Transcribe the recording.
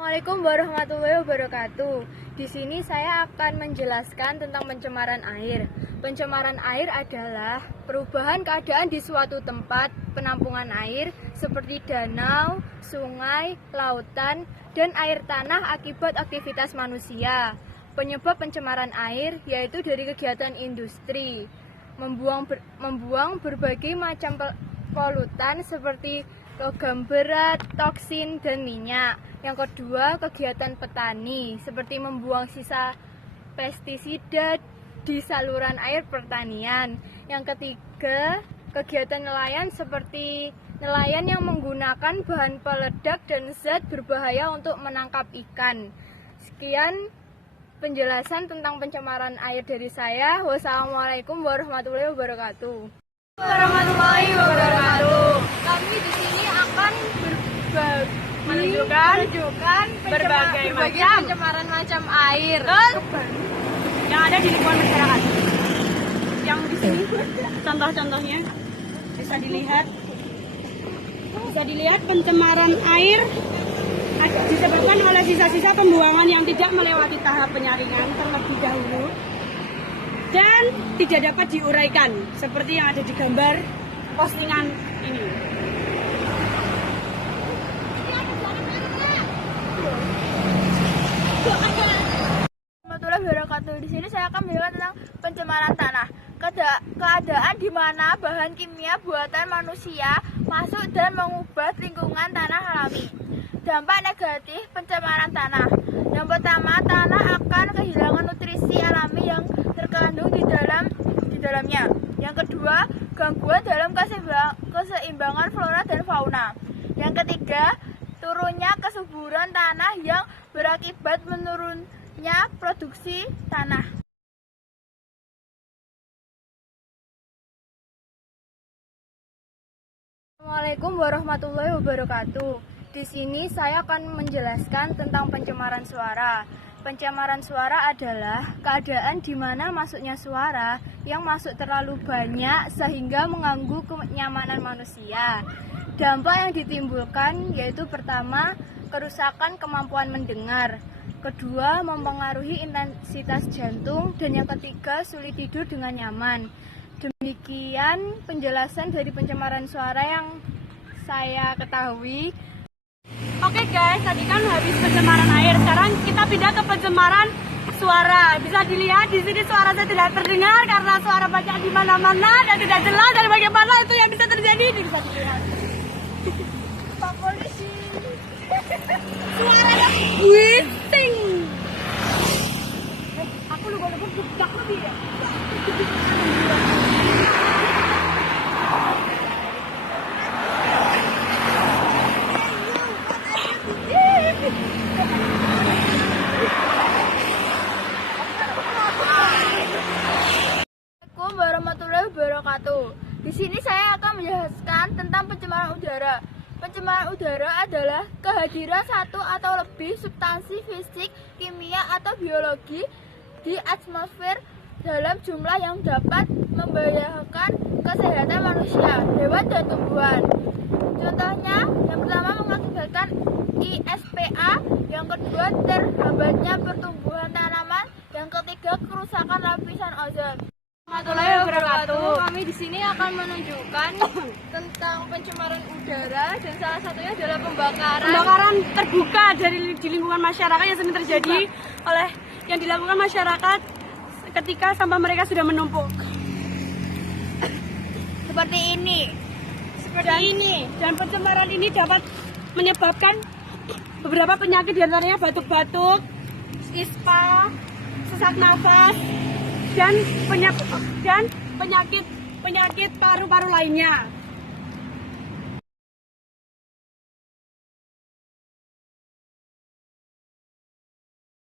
Assalamualaikum warahmatullahi wabarakatuh. Di sini saya akan menjelaskan tentang pencemaran air. Pencemaran air adalah perubahan keadaan di suatu tempat penampungan air seperti danau, sungai, lautan, dan air tanah akibat aktivitas manusia. Penyebab pencemaran air yaitu dari kegiatan industri, membuang berbagai macam polutan seperti logam berat, toksin, dan minyak. Yang kedua, kegiatan petani seperti membuang sisa pestisida di saluran air pertanian. Yang ketiga, kegiatan nelayan seperti nelayan yang menggunakan bahan peledak dan zat berbahaya untuk menangkap ikan. Sekian penjelasan tentang pencemaran air dari saya. Wassalamualaikum warahmatullahi wabarakatuh. Warahmatullahi wabarakatuh. Kami di sini akan menunjukkan berbagai pencemaran macam air yang ada di lingkungan masyarakat. Yang di sini contoh-contohnya bisa dilihat pencemaran air disebabkan oleh sisa-sisa pembuangan yang tidak melewati tahap penyaringan terlebih dahulu dan tidak dapat diuraikan seperti yang ada di gambar postingan ini. Warahmatullahi wabarakatuh. Di sini saya akan menjelaskan tentang pencemaran tanah. Keadaan di mana bahan kimia buatan manusia masuk dan mengubah lingkungan tanah alami. Dampak negatif pencemaran tanah. Yang pertama, tanah akan kehilangan nutrisi alami yang terkandung di dalamnya. Yang kedua, gangguan dalam keseimbangan flora dan fauna. Yang ketiga, turunnya kesuburan tanah yang berakibat menurunnya produksi tanah. Assalamualaikum warahmatullahi wabarakatuh. Di sini saya akan menjelaskan tentang pencemaran suara. Pencemaran suara adalah keadaan di mana masuknya suara yang masuk terlalu banyak sehingga mengganggu kenyamanan manusia. Dampak yang ditimbulkan yaitu pertama, kerusakan kemampuan mendengar. Kedua, mempengaruhi intensitas jantung. Dan yang ketiga, sulit tidur dengan nyaman. Demikian penjelasan dari pencemaran suara yang saya ketahui. Oke guys, tadi kan habis pencemaran air. Sekarang kita pindah ke pencemaran suara. Bisa dilihat di sini suara saya tidak terdengar karena suara banyak di mana-mana dan tidak jelas dari bagaimana itu yang bisa terjadi. Bisa dilihat. Pak Polisi. Suaranya bising. Aku lupa-lupa jebak lebih ya. Assalamualaikum warahmatullahi wabarakatuh. Di sini saya akan menjelaskan tentang pencemaran udara. Pencemaran udara adalah kehadiran satu atau lebih substansi fisik, kimia, atau biologi di atmosfer dalam jumlah yang dapat membahayakan kesehatan manusia, hewan, dan tumbuhan. Contohnya, yang pertama mengakibatkan ISPA, yang kedua terhambatnya pertumbuhan tanaman, yang ketiga kerusakan lapisan ozon. Warahmatullahi wabarakatuh. Kami di sini akan menunjukkan tentang pencemaran udara dan salah satunya adalah Pembakaran terbuka di lingkungan masyarakat yang sering terjadi oleh yang dilakukan masyarakat ketika sampah mereka sudah menumpuk. Seperti ini. Dan pencemaran ini dapat menyebabkan beberapa penyakit diantaranya batuk-batuk, ispa, sesak nafas, dan penyakit paru-paru lainnya.